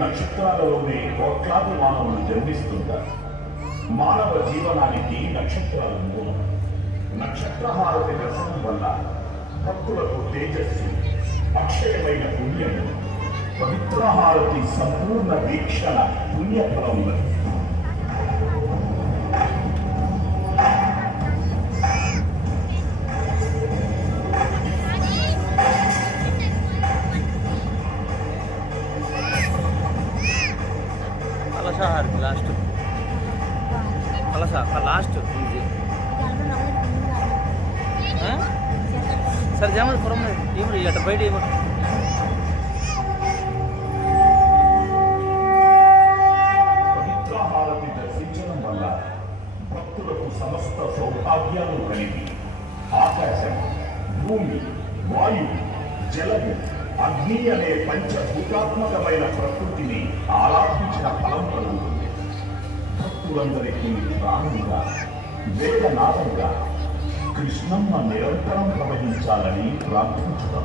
నక్షత్రాలలోనే కోట్లాది మానవులు జన్మిస్తుంటారు. మానవ జీవనానికి నక్షత్రాలు మూలం. నక్షత్రహారతి దర్శనం వల్ల భక్తులకు తేజస్సు, అక్షయమైన పుణ్యము, పవిత్రహారతి సంపూర్ణ వీక్షణ పుణ్యఫలం లభిస్తుంది. लास्ट सर जाम पुरम अट बैठ పవిత్రహారతి దర్శించడం వల్ల భక్తులకు సమస్త సౌభాగ్యాలు కలిగి ఆకాశం, భూమి, వాయువు, జలము, అగ్ని అనే పంచభూతాత్మకమైన ప్రకృతిని ఆరాధించిన ఫలం కలుగుతుంది. భక్తులందరికీ ప్రాణంగా, వేదనాదంగా కృష్ణమ్మ నిరంతరం ప్రవహించాలని ప్రార్థించుతాం.